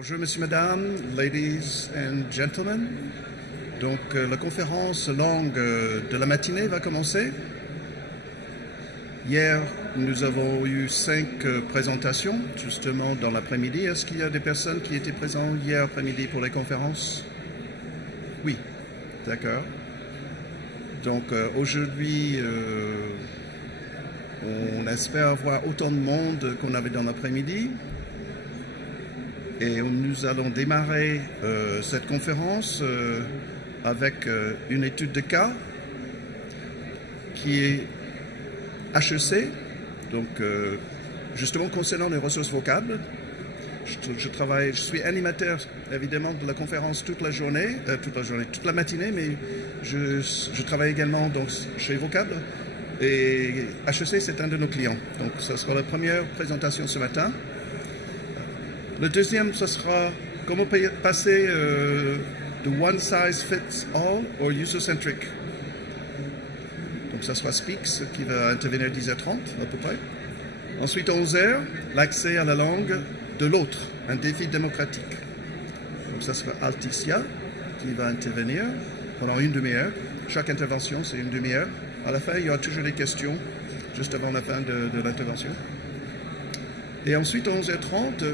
Bonjour, monsieur, madame, ladies and gentlemen. Donc, la conférence langue de la matinée va commencer. Hier, nous avons eu 5 présentations, justement, dans l'après-midi. Est-ce qu'il y a des personnes qui étaient présentes hier après-midi pour les conférences? Oui, d'accord. Donc, aujourd'hui, on espère avoir autant de monde qu'on avait dans l'après-midi. Et nous allons démarrer cette conférence avec une étude de cas qui est HEC, donc justement concernant les ressources vocables. Je suis animateur évidemment de la conférence toute la matinée, mais je travaille également donc, chez Vocable. Et HEC, c'est un de nos clients. Donc, ça sera la première présentation ce matin. Le deuxième, ce sera comment passer de one size fits all au user-centric. Donc, ça sera Speaks qui va intervenir 10h30 à peu près. Ensuite, à 11h, l'accès à la langue de l'autre, un défi démocratique. Donc, ça sera Alticia qui va intervenir pendant une demi-heure. Chaque intervention, c'est une demi-heure. À la fin, il y aura toujours des questions, juste avant la fin de l'intervention. Et ensuite, à 11h30,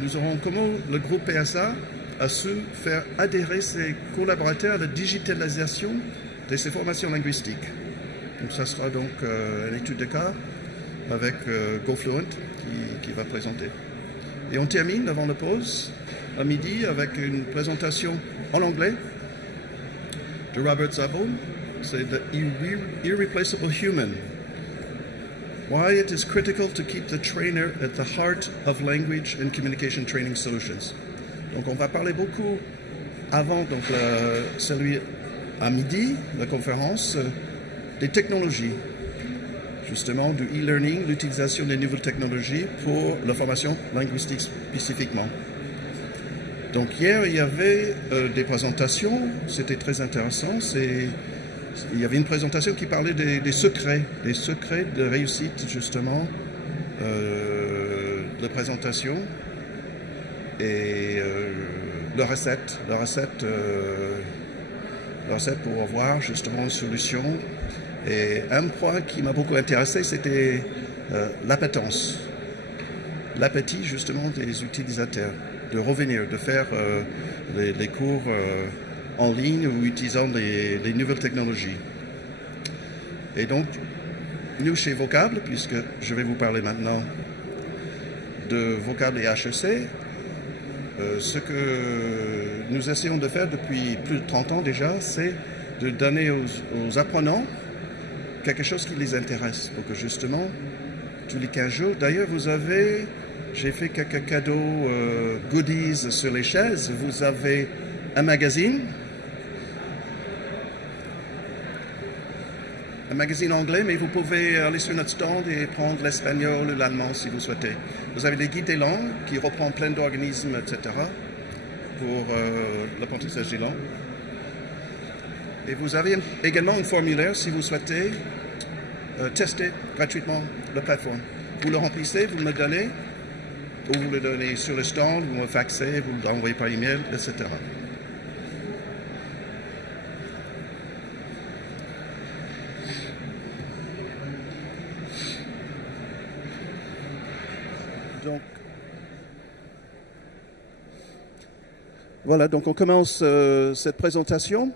nous aurons comment le groupe PSA a su faire adhérer ses collaborateurs à la digitalisation de ces formations linguistiques. Donc, ça sera donc une étude de cas avec GoFluent qui va présenter. Et on termine avant la pause, à midi, avec une présentation en anglais de Robert Zabon. C'est The Irreplaceable Human. Why it is critical to keep the trainer at the heart of language and communication training solutions. Donc on va parler beaucoup avant donc celui à midi, la conférence, des technologies, justement du e-learning, l'utilisation des nouvelles technologies pour la formation linguistique spécifiquement. Donc hier il y avait des présentations, c'était très intéressant. Il y avait une présentation qui parlait des secrets de réussite, justement, de présentation et la recette pour avoir justement une solution. Et un point qui m'a beaucoup intéressé, c'était l'appétence, l'appétit justement des utilisateurs, de revenir, de faire les cours en ligne ou utilisant les nouvelles technologies. Et donc, nous chez Vocable, puisque je vais vous parler maintenant de Vocable et HEC, ce que nous essayons de faire depuis plus de 30 ans déjà, c'est de donner aux apprenants quelque chose qui les intéresse, pour que justement, tous les 15 jours, d'ailleurs j'ai fait quelques cadeaux goodies sur les chaises, vous avez un magazine anglais, mais vous pouvez aller sur notre stand et prendre l'espagnol ou l'allemand si vous souhaitez. Vous avez des guides des langues qui reprend plein d'organismes, etc. pour l'apprentissage des langues. Et vous avez également un formulaire si vous souhaitez tester gratuitement la plateforme. Vous le remplissez, vous me le donnez, ou vous le donnez sur le stand, vous me faxez, vous l'envoyez par email, etc. Donc, voilà, donc on commence cette présentation.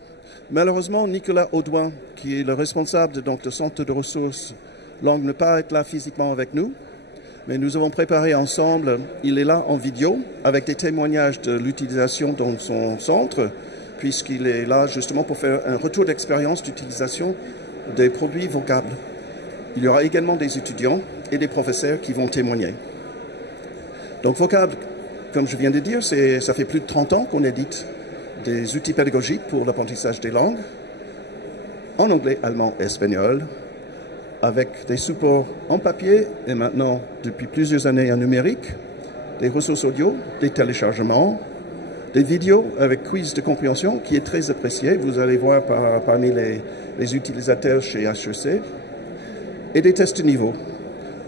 Malheureusement, Nicolas Audouin, qui est le responsable donc, du centre de ressources langue, ne peut pas être là physiquement avec nous, mais nous avons préparé ensemble, il est là en vidéo, avec des témoignages de l'utilisation dans son centre, puisqu'il est là justement pour faire un retour d'expérience d'utilisation des produits vocables. Il y aura également des étudiants et des professeurs qui vont témoigner. Donc Vocable, comme je viens de dire, ça fait plus de 30 ans qu'on édite des outils pédagogiques pour l'apprentissage des langues, en anglais, allemand et espagnol, avec des supports en papier et maintenant, depuis plusieurs années, en numérique, des ressources audio, des téléchargements, des vidéos avec quiz de compréhension qui est très apprécié. Vous allez voir parmi les utilisateurs chez HEC, et des tests de niveau.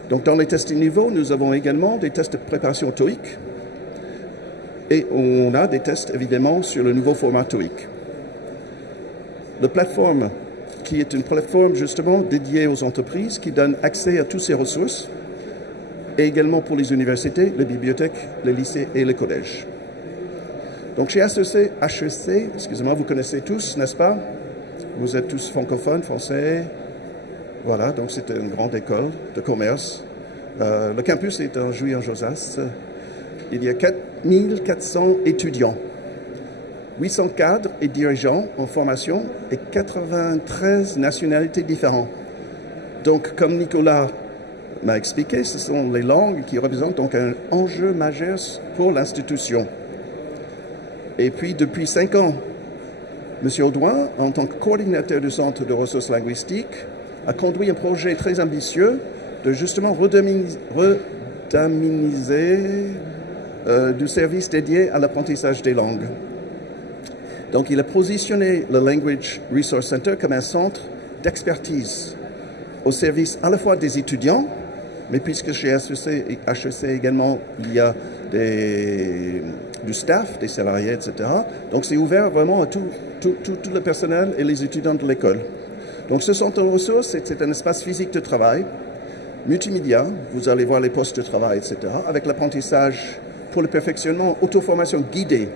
Donc dans les tests de niveau, nous avons également des tests de préparation TOEIC Et on a des tests évidemment sur le nouveau format TOEIC. La plateforme, qui est une plateforme justement dédiée aux entreprises, qui donne accès à toutes ces ressources, et également pour les universités, les bibliothèques, les lycées et les collèges. Donc chez HEC, excusez-moi, vous connaissez tous, n'est-ce pas? Vous êtes tous francophones, français. Voilà, donc c'est une grande école de commerce. Le campus est en Jouy-en-Josas. Il y a 4400 étudiants, 800 cadres et dirigeants en formation et 93 nationalités différentes. Donc, comme Nicolas m'a expliqué, ce sont les langues qui représentent donc un enjeu majeur pour l'institution. Et puis, depuis 5 ans, M. Audouin, en tant que coordinateur du Centre de ressources linguistiques, a conduit un projet très ambitieux de justement redynamiser du service dédié à l'apprentissage des langues. Donc, il a positionné le Language Resource Center comme un centre d'expertise au service à la fois des étudiants, mais puisque chez HEC également, il y a du staff, des salariés, etc. Donc, c'est ouvert vraiment à tout le personnel et les étudiants de l'école. Donc, ce centre de ressources, c'est un espace physique de travail, multimédia, vous allez voir les postes de travail, etc., avec l'apprentissage pour le perfectionnement, auto-formation guidée.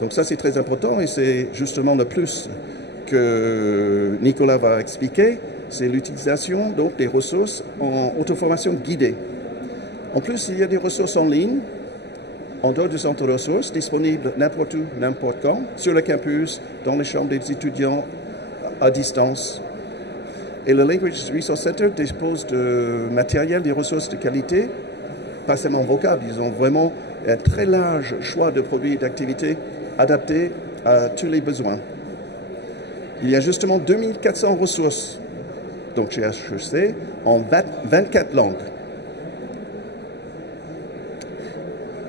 Donc ça, c'est très important et c'est justement le plus que Nicolas va expliquer, c'est l'utilisation donc des ressources en auto-formation guidée. En plus, il y a des ressources en ligne, en dehors du centre de ressources, disponibles n'importe où, n'importe quand, sur le campus, dans les chambres des étudiants, à distance. Et le Language Resource Center dispose de matériel, des ressources de qualité, pas seulement vocables, ils ont vraiment un très large choix de produits et d'activités adaptés à tous les besoins. Il y a justement 2400 ressources donc chez HEC en 24 langues.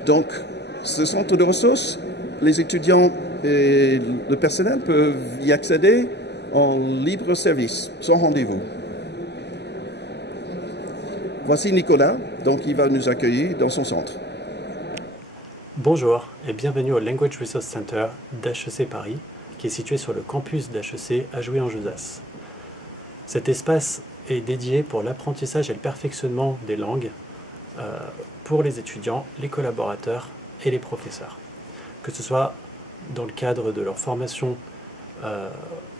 Donc, ce centre de ressources, les étudiants et le personnel peuvent y accéder en libre service, sans rendez-vous. Voici Nicolas, donc il va nous accueillir dans son centre. Bonjour et bienvenue au Language Resource Center d'HEC Paris, qui est situé sur le campus d'HEC à Jouy-en-Josas. Cet espace est dédié pour l'apprentissage et le perfectionnement des langues pour les étudiants, les collaborateurs et les professeurs. Que ce soit dans le cadre de leur formation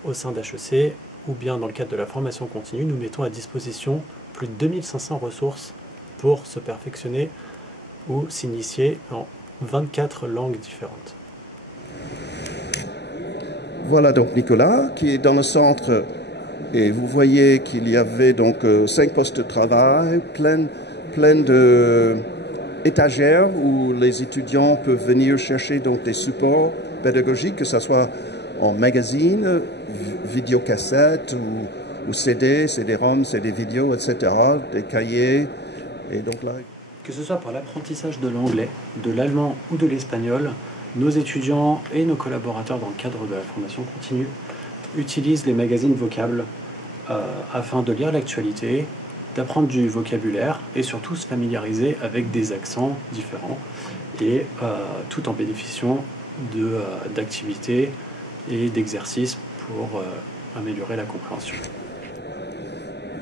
au sein d'HEC ou bien dans le cadre de la formation continue, nous mettons à disposition plus de 2500 ressources pour se perfectionner ou s'initier en 24 langues différentes. Voilà donc Nicolas qui est dans le centre et vous voyez qu'il y avait donc 5 postes de travail, plein de étagères où les étudiants peuvent venir chercher donc des supports pédagogiques, que ce soit en magazine, vidéocassette ou CD, CD-ROM, CD vidéo, etc., des cahiers. Et donc là... Que ce soit pour l'apprentissage de l'anglais, de l'allemand ou de l'espagnol, nos étudiants et nos collaborateurs dans le cadre de la formation continue utilisent les magazines vocables afin de lire l'actualité, d'apprendre du vocabulaire et surtout se familiariser avec des accents différents et tout en bénéficiant d'activités et d'exercices pour améliorer la compréhension.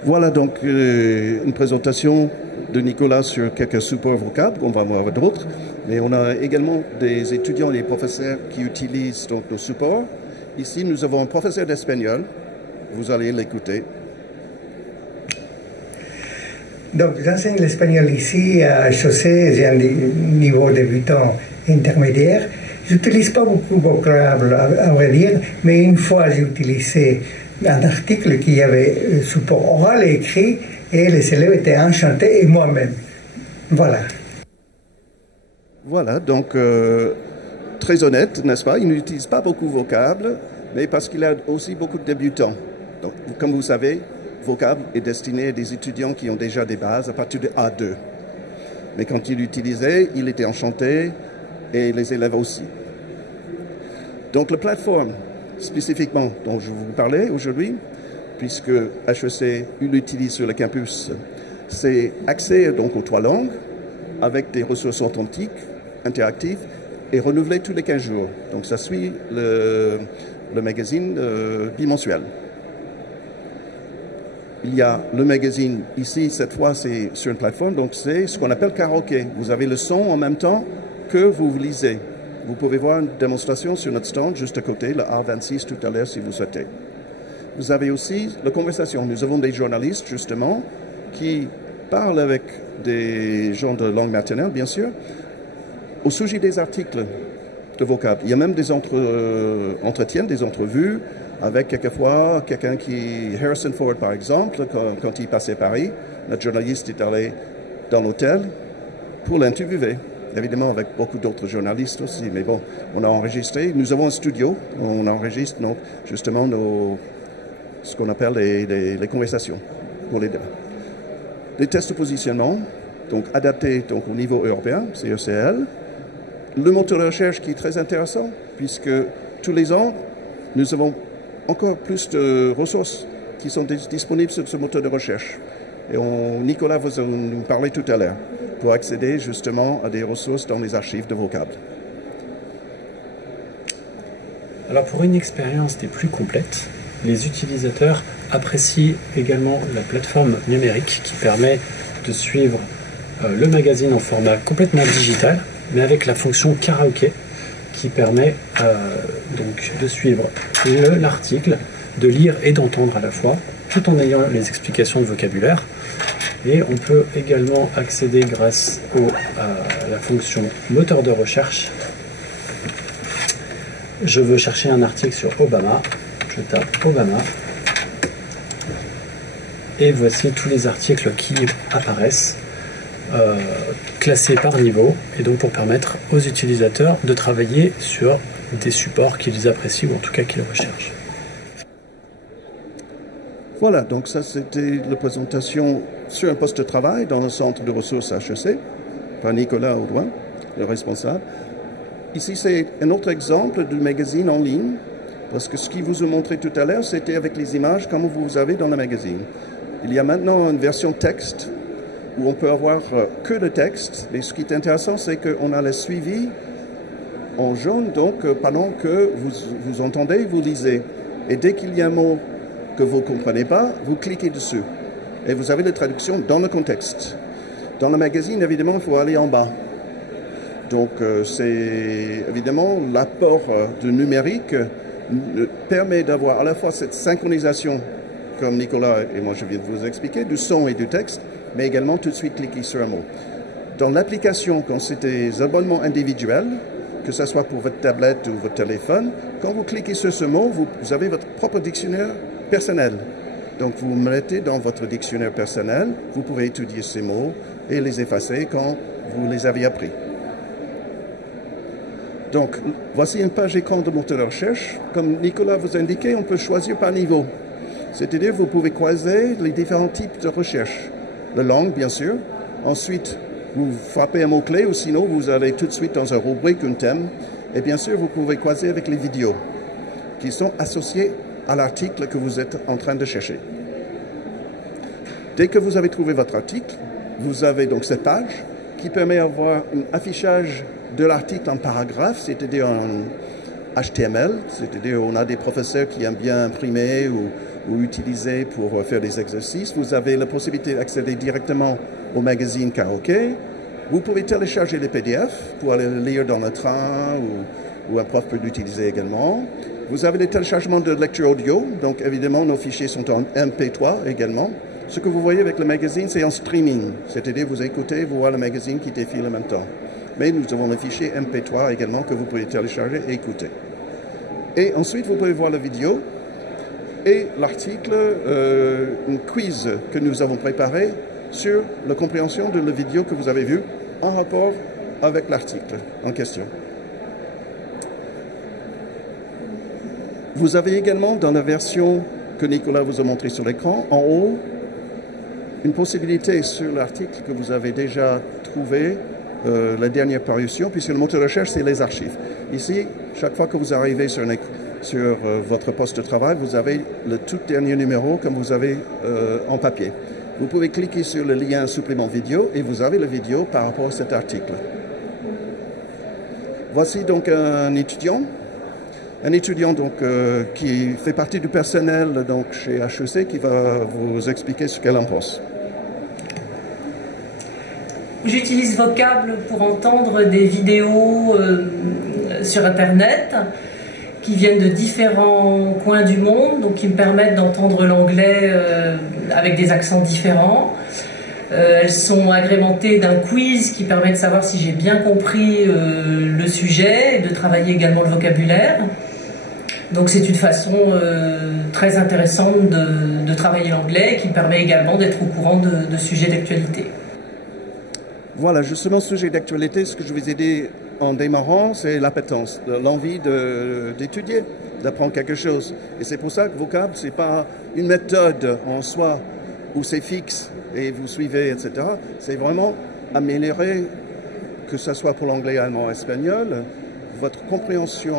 Voilà donc une présentation de Nicolas sur quelques supports vocables, on va voir d'autres, mais on a également des étudiants et des professeurs qui utilisent donc nos supports. Ici, nous avons un professeur d'espagnol, vous allez l'écouter. Donc, j'enseigne l'espagnol ici à HEC, j'ai un niveau débutant intermédiaire. Je n'utilise pas beaucoup de vocable, à vrai dire, mais une fois j'ai utilisé un article qui avait support oral et écrit, et les élèves étaient enchantés, et moi-même. Voilà. Voilà, donc très honnête, n'est-ce pas? Il n'utilise pas beaucoup de vocables, mais parce qu'il a aussi beaucoup de débutants. Donc, comme vous savez, vocable est destiné à des étudiants qui ont déjà des bases à partir de A2. Mais quand il l'utilisait, il était enchanté, et les élèves aussi. Donc, la plateforme, spécifiquement, dont je vous parlais aujourd'hui, puisque HEC l'utilise sur le campus, c'est accès donc aux 3 langues, avec des ressources authentiques, interactives, est renouvelé tous les 15 jours. Donc ça suit le magazine bimensuel. Il y a le magazine ici, cette fois c'est sur une plateforme, donc c'est ce qu'on appelle karaoké. Vous avez le son en même temps que vous lisez. Vous pouvez voir une démonstration sur notre stand juste à côté, le A26 tout à l'heure si vous souhaitez. Vous avez aussi la conversation. Nous avons des journalistes justement qui parlent avec des gens de langue maternelle, bien sûr, au sujet des articles de vocable. Il y a même des entretiens, des entrevues, avec quelquefois quelqu'un qui, Harrison Ford par exemple, quand il passait Paris, notre journaliste est allé dans l'hôtel pour l'interviewer. Évidemment avec beaucoup d'autres journalistes aussi, mais bon, on a enregistré, nous avons un studio, on enregistre donc, justement ce qu'on appelle les conversations pour les débats. Les tests de positionnement, donc adaptés donc, au niveau européen, CECL. Le moteur de recherche qui est très intéressant, puisque tous les ans, nous avons encore plus de ressources qui sont disponibles sur ce moteur de recherche. Et Nicolas vous en nous parlait tout à l'heure, pour accéder justement à des ressources dans les archives de vocable. Alors pour une expérience des plus complètes, les utilisateurs apprécient également la plateforme numérique qui permet de suivre le magazine en format complètement digital, mais avec la fonction karaoké qui permet donc de suivre l'article, de lire et d'entendre à la fois, tout en ayant les explications de vocabulaire. Et on peut également accéder grâce à la fonction moteur de recherche. Je veux chercher un article sur Obama, je tape Obama, et voici tous les articles qui apparaissent, classés par niveau, et donc pour permettre aux utilisateurs de travailler sur des supports qu'ils apprécient ou en tout cas qu'ils recherchent. Voilà, donc ça c'était la présentation sur un poste de travail dans le centre de ressources HEC, par Nicolas Audouin, le responsable. Ici c'est un autre exemple du magazine en ligne, parce que ce qu'il vous a montré tout à l'heure, c'était avec les images comme vous avez dans le magazine. Il y a maintenant une version texte, où on peut avoir que le texte, et ce qui est intéressant, c'est qu'on a le suivi en jaune, donc pendant que vous entendez, vous lisez. Et dès qu'il y a un mot que vous ne comprenez pas, vous cliquez dessus. Et vous avez la traduction dans le contexte. Dans le magazine, évidemment, il faut aller en bas. Donc, c'est évidemment l'apport du numérique permet d'avoir à la fois cette synchronisation, comme Nicolas et moi je viens de vous expliquer, du son et du texte, mais également tout de suite cliquer sur un mot. Dans l'application, quand c'est des abonnements individuels, que ce soit pour votre tablette ou votre téléphone, quand vous cliquez sur ce mot, vous avez votre propre dictionnaire personnel. Donc vous mettez dans votre dictionnaire personnel, vous pouvez étudier ces mots et les effacer quand vous les avez appris. Donc voici une page écran de moteur de recherche. Comme Nicolas vous a indiqué, on peut choisir par niveau. C'est-à-dire vous pouvez croiser les différents types de recherche. La langue, bien sûr. Ensuite, vous frappez un mot-clé ou sinon vous allez tout de suite dans un rubrique, un thème. Et bien sûr, vous pouvez croiser avec les vidéos qui sont associées à l'article que vous êtes en train de chercher. Dès que vous avez trouvé votre article, vous avez donc cette page qui permet d'avoir un affichage de l'article en paragraphe, c'est-à-dire en HTML, c'est-à-dire on a des professeurs qui aiment bien imprimer ou utiliser pour faire des exercices. Vous avez la possibilité d'accéder directement au magazine karaoké. Vous pouvez télécharger les PDF pour aller le lire dans le train ou un prof peut l'utiliser également. Vous avez les téléchargements de lecture audio, donc évidemment nos fichiers sont en MP3 également. Ce que vous voyez avec le magazine, c'est en streaming, c'est-à-dire vous écoutez, vous voyez le magazine qui défile en même temps. Mais nous avons le fichier MP3 également que vous pouvez télécharger et écouter. Et ensuite, vous pouvez voir la vidéo et l'article, une quiz que nous avons préparé sur la compréhension de la vidéo que vous avez vue en rapport avec l'article en question. Vous avez également dans la version que Nicolas vous a montré sur l'écran, en haut, une possibilité sur l'article que vous avez déjà trouvé, la dernière parution, puisque le moteur de recherche, c'est les archives. Ici, chaque fois que vous arrivez sur votre poste de travail, vous avez le tout dernier numéro comme vous avez en papier. Vous pouvez cliquer sur le lien supplément vidéo et vous avez la vidéo par rapport à cet article. voici donc un étudiant donc, qui fait partie du personnel donc, chez HEC qui va vous expliquer ce qu'elle en pense. J'utilise Vocable pour entendre des vidéos sur Internet qui viennent de différents coins du monde, donc qui me permettent d'entendre l'anglais avec des accents différents. Elles sont agrémentées d'un quiz qui permet de savoir si j'ai bien compris le sujet et de travailler également le vocabulaire. Donc c'est une façon très intéressante de travailler l'anglais qui permet également d'être au courant de sujets d'actualité. Voilà, justement, sujet d'actualité, ce que je vous ai dit en démarrant, c'est l'appétence, l'envie d'étudier, d'apprendre quelque chose. Et c'est pour ça que Vocable, ce n'est pas une méthode en soi où c'est fixe et vous suivez, etc. C'est vraiment améliorer, que ce soit pour l'anglais, allemand, espagnol, votre compréhension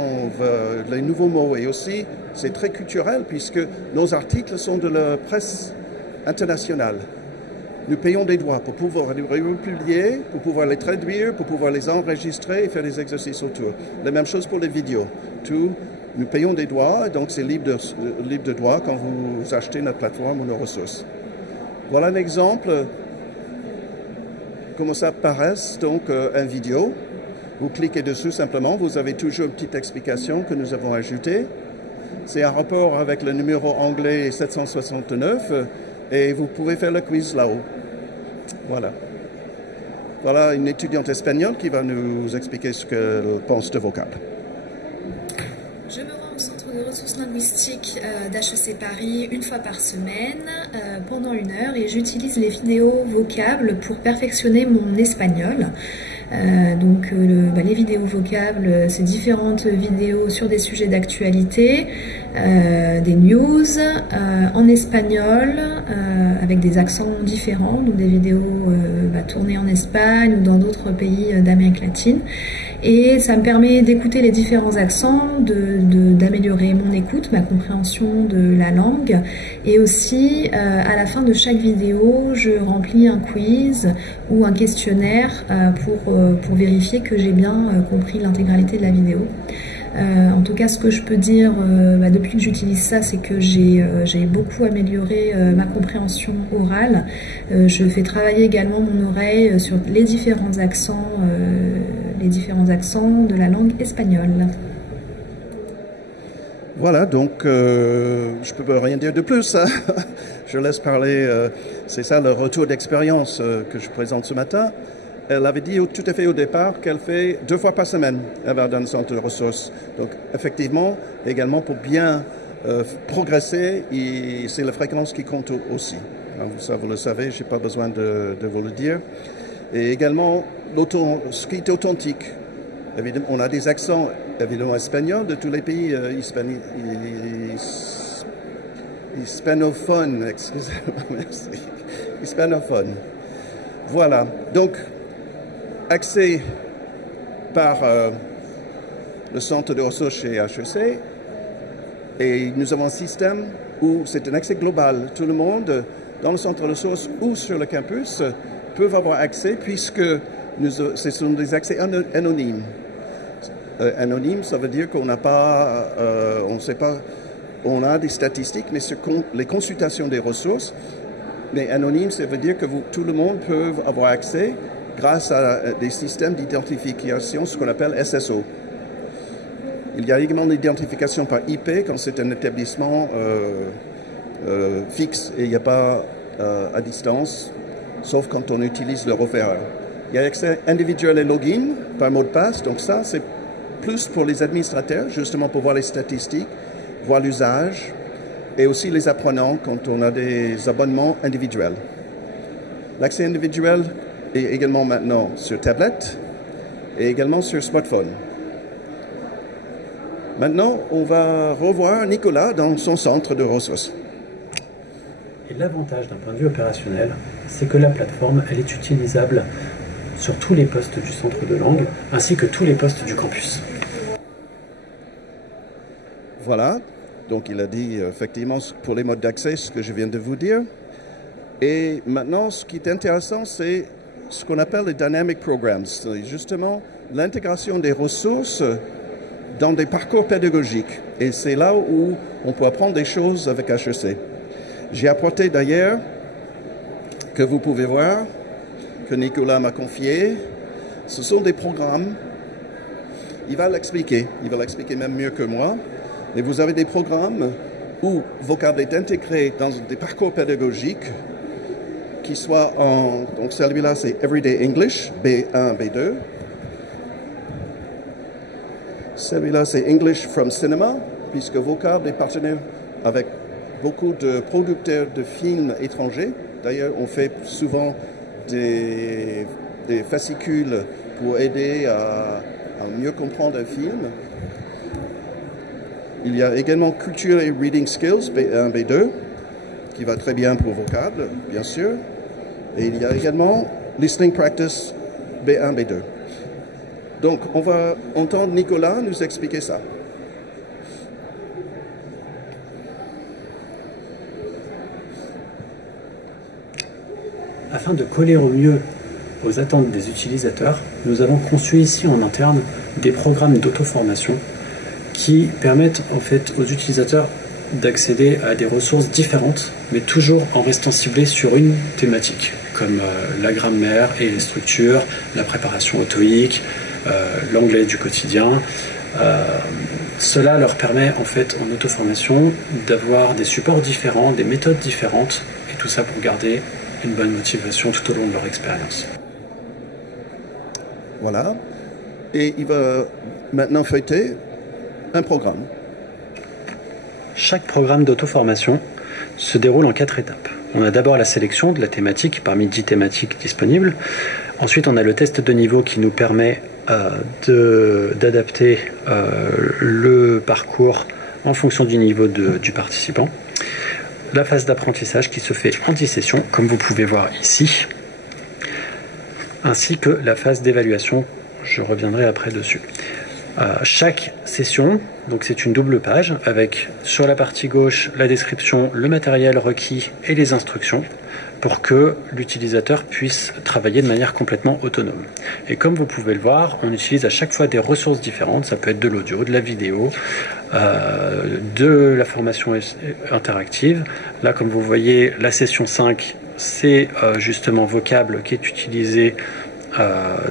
des nouveaux mots. Et aussi, c'est très culturel puisque nos articles sont de la presse internationale. Nous payons des droits pour pouvoir les republier, pour pouvoir les traduire, pour pouvoir les enregistrer et faire des exercices autour. La même chose pour les vidéos. Nous payons des droits, et donc c'est libre de droit quand vous achetez notre plateforme ou nos ressources. Voilà un exemple, comment ça paraît, donc une vidéo. Vous cliquez dessus simplement, vous avez toujours une petite explication que nous avons ajoutée. C'est un rapport avec le numéro anglais 769 et vous pouvez faire le quiz là-haut. Voilà. Voilà une étudiante espagnole qui va nous expliquer ce qu'elle pense de Vocable. Je me rends au Centre de ressources linguistiques d'HEC Paris une fois par semaine pendant 1 heure et j'utilise les vidéos Vocable pour perfectionner mon espagnol. Les vidéos Vocable, c'est différentes vidéos sur des sujets d'actualité, des news en espagnol avec des accents différents, donc des vidéos tournées en Espagne ou dans d'autres pays d'Amérique latine. Et ça me permet d'écouter les différents accents, d'améliorer mon écoute, ma compréhension de la langue. Et aussi, à la fin de chaque vidéo, je remplis un quiz ou un questionnaire pour vérifier que j'ai bien compris l'intégralité de la vidéo. En tout cas, ce que je peux dire depuis que j'utilise ça, c'est que j'ai beaucoup amélioré ma compréhension orale. Je fais travailler également mon oreille sur les différents accents de la langue espagnole. Voilà, donc je ne peux rien dire de plus. Hein. Je laisse parler, c'est ça le retour d'expérience que je présente ce matin. Elle avait dit tout à fait au départ qu'elle fait 2 fois par semaine dans le centre de ressources. Donc effectivement, également pour bien progresser, c'est la fréquence qui compte aussi. Alors, ça vous le savez, je n'ai pas besoin de vous le dire. Et également, ce qui est authentique. Évidemment, on a des accents évidemment espagnols de tous les pays hispanophones. Excusez-moi, merci. Hispanophones. Voilà. Donc, accès par le centre de ressources chez HEC. Et nous avons un système où c'est un accès global. Tout le monde, dans le centre de ressources ou sur le campus, peuvent avoir accès puisque ce sont des accès anonymes. Anonyme, ça veut dire qu'on n'a pas, on ne sait pas, on a des statistiques, mais sur les consultations des ressources. Mais anonyme, ça veut dire que tout le monde peut avoir accès grâce à des systèmes d'identification, ce qu'on appelle SSO. Il y a également l'identification par IP quand c'est un établissement fixe et il n'y a pas à distance, sauf quand on utilise le referreur. Il y a accès individuel et login par mot de passe, donc ça c'est plus pour les administrateurs, justement pour voir les statistiques, voir l'usage, et aussi les apprenants quand on a des abonnements individuels. L'accès individuel est également maintenant sur tablette et également sur smartphone. Maintenant, on va revoir Nicolas dans son centre de ressources. Et l'avantage d'un point de vue opérationnel, c'est que la plateforme, elle est utilisable sur tous les postes du centre de langue, ainsi que tous les postes du campus. Voilà, donc il a dit effectivement pour les modes d'accès ce que je viens de vous dire. Et maintenant, ce qui est intéressant, c'est ce qu'on appelle les Dynamic Programs. Justement, l'intégration des ressources dans des parcours pédagogiques. Et c'est là où on peut apprendre des choses avec HEC. J'ai apporté d'ailleurs, que vous pouvez voir, que Nicolas m'a confié, ce sont des programmes. Il va l'expliquer même mieux que moi. Mais vous avez des programmes où Vocable est intégré dans des parcours pédagogiques qui soient en... Donc celui-là, c'est Everyday English, B1, B2. Celui-là, c'est English from Cinema, puisque Vocable est partenaire avec beaucoup de producteurs de films étrangers. D'ailleurs, on fait souvent des fascicules pour aider à mieux comprendre un film. Il y a également Culture et Reading Skills, B1, B2, qui va très bien pour Vocable, bien sûr. Et il y a également Listening Practice, B1, B2. Donc, on va entendre Nicolas nous expliquer ça. Afin de coller au mieux aux attentes des utilisateurs, nous avons conçu ici en interne des programmes d'auto-formation qui permettent en fait aux utilisateurs d'accéder à des ressources différentes, mais toujours en restant ciblés sur une thématique, comme la grammaire et les structures, la préparation au TOEIC, l'anglais du quotidien. Cela leur permet en fait en auto-formation d'avoir des supports différents, des méthodes différentes, et tout ça pour garder une bonne motivation tout au long de leur expérience. Voilà. Et il va maintenant feuilleter un programme. Chaque programme d'auto-formation se déroule en 4 étapes. On a d'abord la sélection de la thématique parmi 10 thématiques disponibles. Ensuite, on a le test de niveau qui nous permet d'adapter le parcours en fonction du niveau du participant. La phase d'apprentissage qui se fait en 10 sessions, comme vous pouvez voir ici, ainsi que la phase d'évaluation, je reviendrai après dessus. Chaque session, donc c'est une double page, avec sur la partie gauche la description, le matériel requis et les instructions, pour que l'utilisateur puisse travailler de manière complètement autonome. Et comme vous pouvez le voir, on utilise à chaque fois des ressources différentes, ça peut être de l'audio, de la vidéo, de la formation interactive. Là, comme vous voyez, la session 5, c'est justement Vocable qui est utilisé.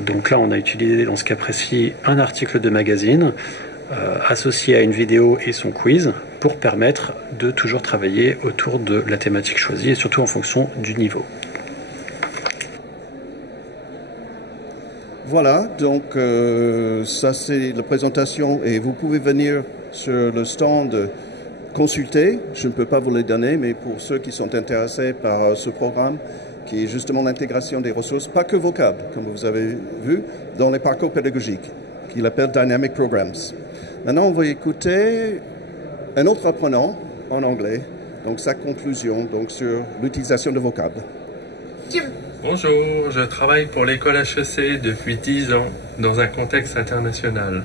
Donc là, on a utilisé dans ce cas précis un article de magazine associé à une vidéo et son quiz pour permettre de toujours travailler autour de la thématique choisie et surtout en fonction du niveau. Voilà, donc ça c'est la présentation et vous pouvez venir sur le stand consulter. Je ne peux pas vous les donner, mais pour ceux qui sont intéressés par ce programme, qui est justement l'intégration des ressources, pas que Vocable, comme vous avez vu, dans les parcours pédagogiques, qu'il appelle Dynamic Programs. Maintenant, on va écouter un autre apprenant en anglais, donc sa conclusion donc, sur l'utilisation de Vocable. Bonjour, je travaille pour l'école HEC depuis 10 ans dans un contexte international.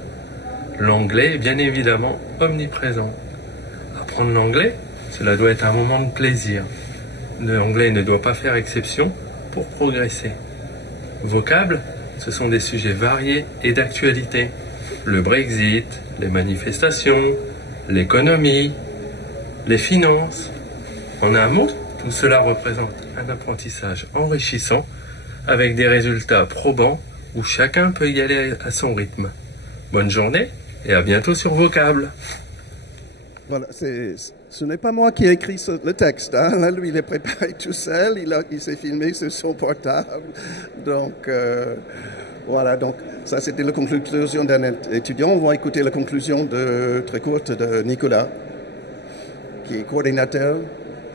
L'anglais est bien évidemment omniprésent. Apprendre l'anglais, cela doit être un moment de plaisir. L'anglais ne doit pas faire exception pour progresser. Vocable, ce sont des sujets variés et d'actualité. Le Brexit, les manifestations, l'économie, les finances. En un mot, tout cela représente un apprentissage enrichissant avec des résultats probants où chacun peut y aller à son rythme. Bonne journée et à bientôt sur Vocable. Voilà, ce n'est pas moi qui ai écrit le texte. Hein. Là, lui, il est préparé tout seul. Il s'est filmé sur son portable. Donc, voilà. Donc, ça, c'était la conclusion d'un étudiant. On va écouter la conclusion très courte de Nicolas, qui est coordinateur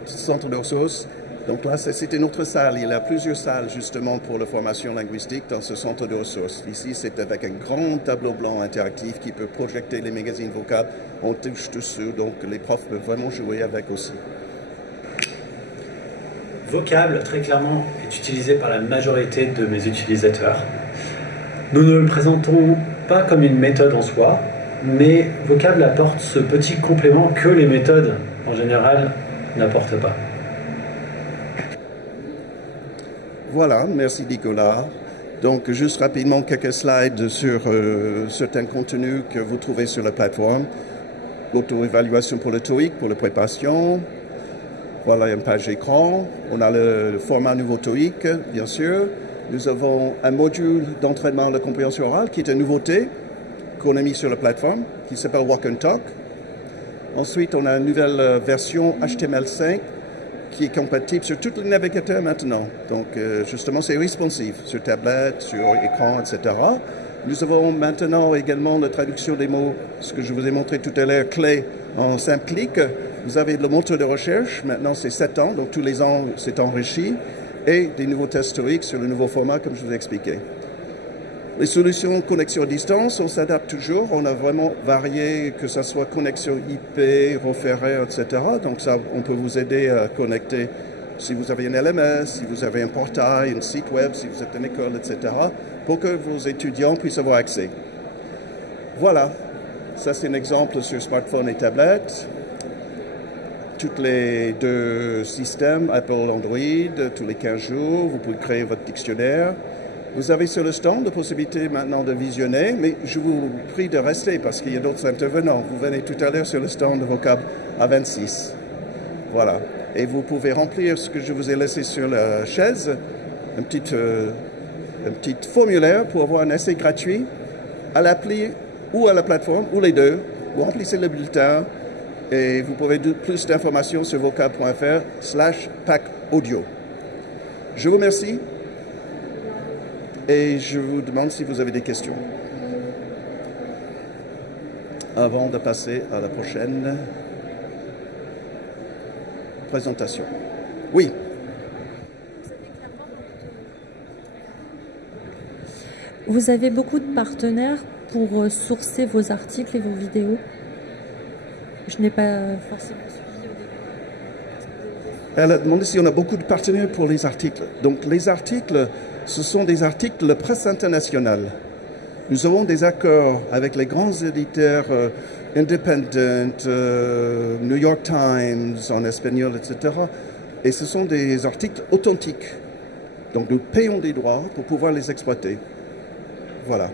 du centre de ressources. Donc là, c'était notre salle. Il y a plusieurs salles, justement, pour la formation linguistique dans ce centre de ressources. Ici, c'est avec un grand tableau blanc interactif qui peut projeter les magazines Vocable. On touche dessus, donc les profs peuvent vraiment jouer avec aussi. Vocable, très clairement, est utilisé par la majorité de mes utilisateurs. Nous ne le présentons pas comme une méthode en soi, mais Vocable apporte ce petit complément que les méthodes, en général, n'apportent pas. Voilà, merci Nicolas. Donc, juste rapidement, quelques slides sur certains contenus que vous trouvez sur la plateforme. L'auto-évaluation pour le TOEIC, pour la préparation. Voilà une page écran. On a le format nouveau TOEIC, bien sûr. Nous avons un module d'entraînement à la compréhension orale qui est une nouveauté qu'on a mis sur la plateforme, qui s'appelle Walk and Talk. Ensuite, on a une nouvelle version HTML5 qui est compatible sur tous les navigateurs maintenant. Donc, justement, c'est responsive sur tablette, sur écran, etc. Nous avons maintenant également la traduction des mots, ce que je vous ai montré tout à l'heure, clés en 5 clics. Vous avez le moteur de recherche, maintenant c'est 7 ans, donc tous les ans c'est enrichi, et des nouveaux tests TOEIC sur le nouveau format, comme je vous ai expliqué. Les solutions de connexion à distance, on s'adapte toujours. On a vraiment varié, que ce soit connexion IP, référé, etc. Donc ça, on peut vous aider à connecter si vous avez un LMS, si vous avez un portail, un site web, si vous êtes une école, etc. pour que vos étudiants puissent avoir accès. Voilà, ça c'est un exemple sur smartphone et tablette. Tous les 2 systèmes, Apple, Android, tous les 15 jours, vous pouvez créer votre dictionnaire. Vous avez sur le stand la possibilité maintenant de visionner, mais je vous prie de rester parce qu'il y a d'autres intervenants. Vous venez tout à l'heure sur le stand de vocable à 26. Voilà. Et vous pouvez remplir ce que je vous ai laissé sur la chaise, un petit formulaire pour avoir un essai gratuit à l'appli ou à la plateforme, ou les deux. Vous remplissez le bulletin et vous pouvez plus d'informations sur vocable.fr/pack audio. Je vous remercie. Et je vous demande si vous avez des questions. Avant de passer à la prochaine présentation. Oui. Vous avez beaucoup de partenaires pour sourcer vos articles et vos vidéos. Je n'ai pas forcément suivi au début. Elle a demandé si on a beaucoup de partenaires pour les articles. Donc les articles, ce sont des articles de presse internationale. Nous avons des accords avec les grands éditeurs Independent, New York Times en espagnol, etc. Et ce sont des articles authentiques. Donc nous payons des droits pour pouvoir les exploiter. Voilà.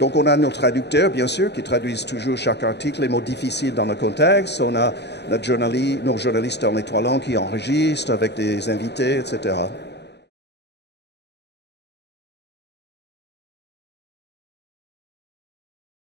Donc on a nos traducteurs, bien sûr, qui traduisent toujours chaque article, les mots difficiles dans le contexte. On a nos journalistes dans les 3 langues qui enregistrent avec des invités, etc.